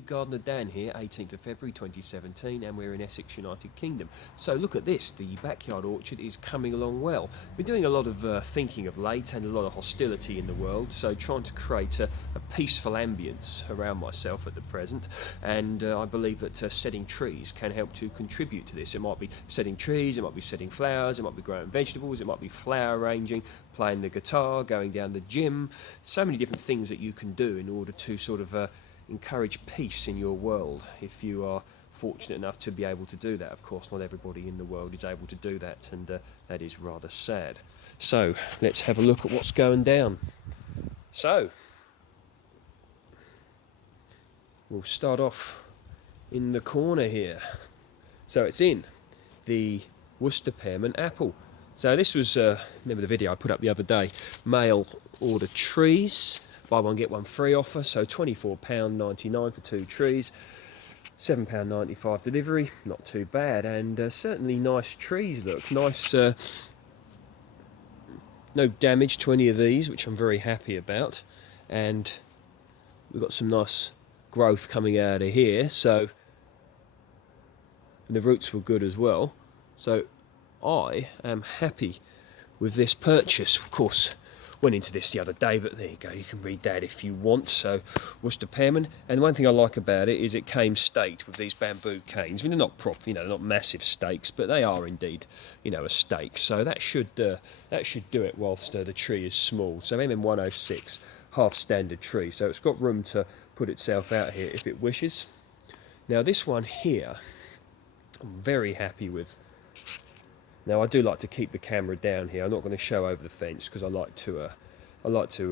Gardener Dan here, 18th of February 2017, and we're in Essex, United Kingdom. So look at this, the backyard orchard is coming along well. Been doing a lot of thinking of late and a lot of hostility in the world, so trying to create a peaceful ambience around myself at the present, and I believe that setting trees can help to contribute to this. It might be setting trees, it might be setting flowers, it might be growing vegetables, it might be flower arranging, playing the guitar, going down the gym, so many different things that you can do in order to sort of encourage peace in your world, if you are fortunate enough to be able to do that. Of course, not everybody in the world is able to do that, and that is rather sad. So let's have a look at what's going down. So we'll start off in the corner here. So it's in the Worcester Pearmain apple. So this was, remember the video I put up the other day, mail order trees, buy one get one free offer, so £24.99 for 2 trees, £7.95 delivery, not too bad, and certainly nice trees. Look nice, no damage to any of these, which I'm very happy about, and we've got some nice growth coming out of here, so and the roots were good as well, so I am happy with this purchase. Of course, went into this the other day, but there you go, you can read that if you want. So Worcester Pearmain, and one thing I like about it is it came staked with these bamboo canes. I mean, they're not proper, you know, they're not massive stakes, but they are indeed, you know, a stake. So that should do it whilst the tree is small. So MM106, half standard tree, so it's got room to put itself out here if it wishes. Now this one here, I'm very happy with. Now I do like to keep the camera down here. I'm not going to show over the fence because I like to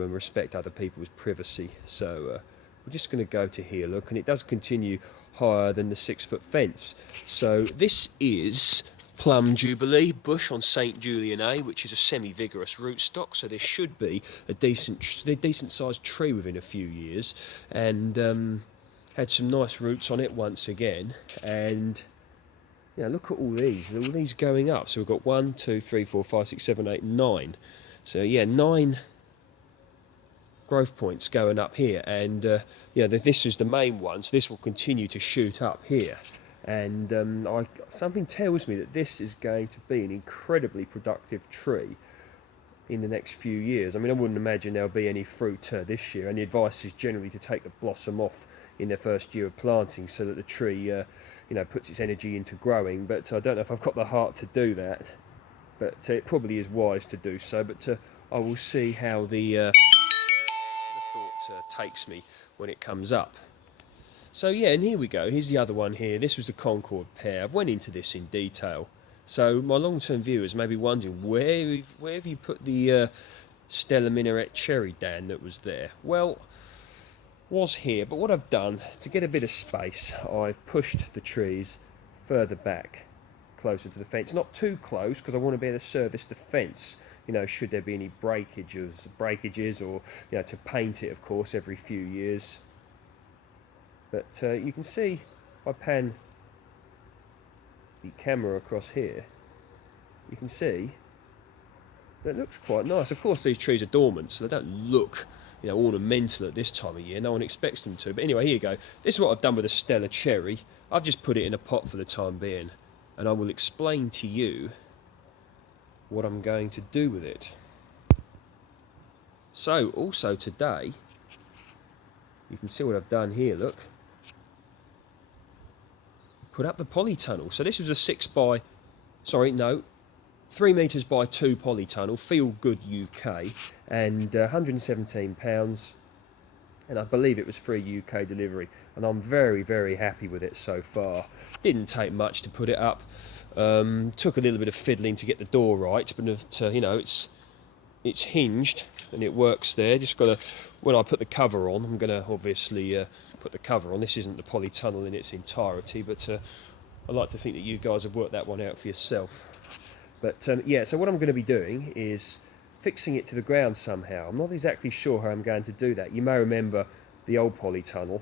respect other people's privacy. So we're just going to go to here, look, and it does continue higher than the 6-foot fence. So this is plum Jubilee bush on St Julian A, which is a semi-vigorous rootstock. So there should be a decent sized tree within a few years, and had some nice roots on it once again. And yeah, look at all these going up. So we've got 1, 2, 3, 4, 5, 6, 7, 8, 9. So yeah, 9 growth points going up here, and yeah, this is the main one. So this will continue to shoot up here, and something tells me that this is going to be an incredibly productive tree in the next few years. I mean, I wouldn't imagine there'll be any fruit this year, and the advice is generally to take the blossom off in their first year of planting, so that the tree you know, puts its energy into growing. But I don't know if I've got the heart to do that, but it probably is wise to do so. But I will see how the thought takes me when it comes up. So yeah, and here we go, here's the other one here. This was the Concorde pear. I went into this in detail, so my long-term viewers may be wondering, where have you put the Stella Cherry, Dan, that was there? Well, was here, but what I've done, to get a bit of space, I've pushed the trees further back, closer to the fence. Not too close, because I want to be able to service the fence, you know, should there be any breakages, or, you know, to paint it, of course, every few years. But you can see, if I pan the camera across here, you can see that it looks quite nice. Of course, these trees are dormant, so they don't look, you know, ornamental at this time of year. No one expects them to. But anyway, here you go. This is what I've done with the Stella Cherry. I've just put it in a pot for the time being, and I will explain to you what I'm going to do with it. So also today, you can see what I've done here, look. Put up the polytunnel. So this was a 3 metres by 2 polytunnel, Feelgooduk, and £117, and I believe it was free UK delivery, and I'm very, very happy with it so far. Didn't take much to put it up. Took a little bit of fiddling to get the door right, but you know, it's hinged and it works there. Just got to, when I put the cover on, I'm going to obviously put the cover on. This isn't the polytunnel in its entirety, but I like to think that you guys have worked that one out for yourself. But yeah, so what I'm going to be doing is fixing it to the ground somehow. I'm not exactly sure how I'm going to do that. You may remember the old polytunnel,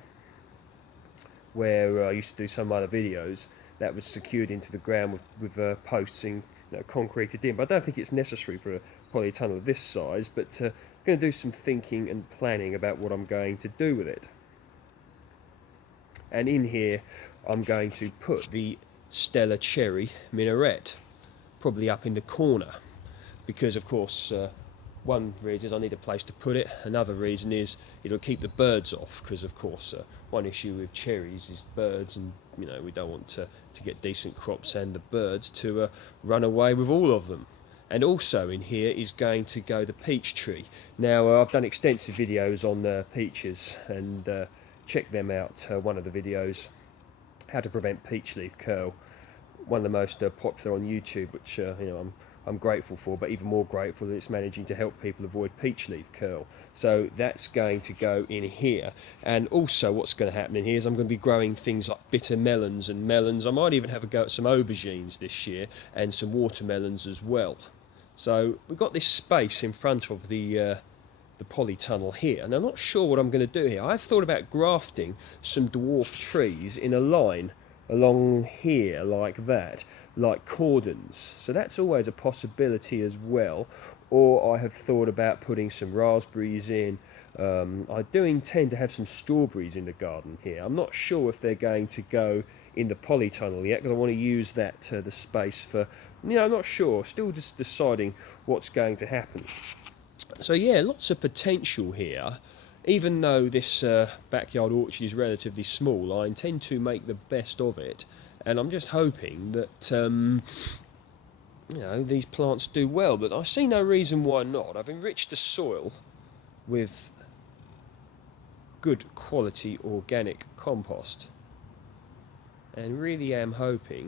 where I used to do some other videos, that was secured into the ground with posts in, you know, concreted in. But I don't think it's necessary for a polytunnel of this size, but I'm going to do some thinking and planning about what I'm going to do with it. and in here I'm going to put the Stella Cherry minarette, probably up in the corner, because of course one reason is I need a place to put it, another reason is it'll keep the birds off, because of course one issue with cherries is birds, and you know, we don't want to get decent crops and the birds to run away with all of them. And also in here is going to go the peach tree. Now I've done extensive videos on peaches, and check them out. One of the videos, how to prevent peach leaf curl, one of the most popular on YouTube, which you know, I'm grateful for, but even more grateful that it's managing to help people avoid peach leaf curl. So that's going to go in here. And also what's going to happen in here is I'm going to be growing things like bitter melons and melons. I might even have a go at some aubergines this year, and some watermelons as well. So we've got this space in front of the polytunnel here, and I'm not sure what I'm going to do here. I've thought about grafting some dwarf trees in a line along here like that, like cordons. So that's always a possibility as well. Or I have thought about putting some raspberries in. I do intend to have some strawberries in the garden here. I'm not sure if they're going to go in the polytunnel yet, because I want to use that the space for, you know, I'm not sure, still just deciding what's going to happen. So yeah, lots of potential here. Even though this backyard orchard is relatively small, I intend to make the best of it, and I'm just hoping that you know, these plants do well. But I see no reason why not. I've enriched the soil with good quality organic compost, and really am hoping